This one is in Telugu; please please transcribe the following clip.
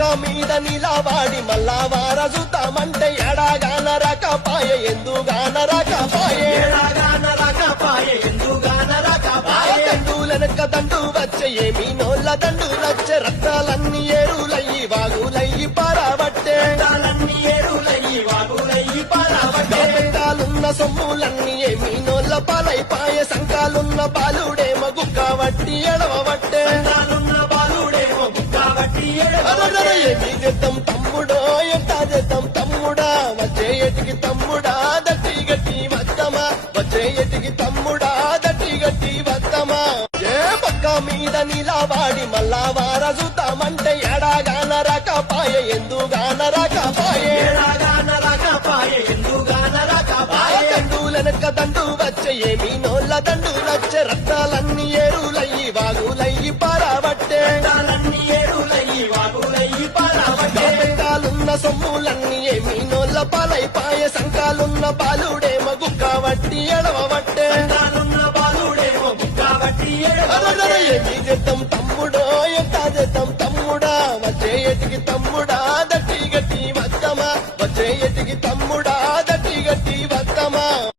పక్క మీద నిలవాడి మళ్ళా వారసుతామంటే ఎడాగాన రకపాయ ఎందుగాన రకపాయే దండులనక దండు వచ్చే ఏమి నోళ్ళ దండు వచ్చే రక్తాలన్నీ ఏరులయ్యి వాగులయ్యి పారాబట్టే పెట్టాలున్న సొమ్ములన్నీ ఏమి నోళ్ళ పాలైపాయ సంకాలున్న బాలుడేమో గుక్కబట్టి ఎడవబట్టే ఏమి చేద్దాం తమ్ముడో ఎంత చేద్దాం తమ్ముడా వచ్చే ఎటికి తమ్ముడా దట్టి గట్టి వద్దమా వచ్చే ఎటికి తమ్ముడా దట్టి గట్టి వద్దమా ఏ పక్క మీద నిలవాడి మళ్ళా వారసుతామంటే ఎడాగాన రకపాయ ఎందుగాన రకపాయే దండులనక దండు వచ్చే ఏమి నోళ్ళ దండు వచ్చే రక్తాలన్నీ ఏరులయ్యి వాగులయ్యి పారాబట్టే పెట్టాలున్న సొమ్ములన్నీ ఏమి నోళ్ళ పాలైపాయ సంకాలున్న బాలుడేమో గుక్కబట్టి ఎడవబట్టే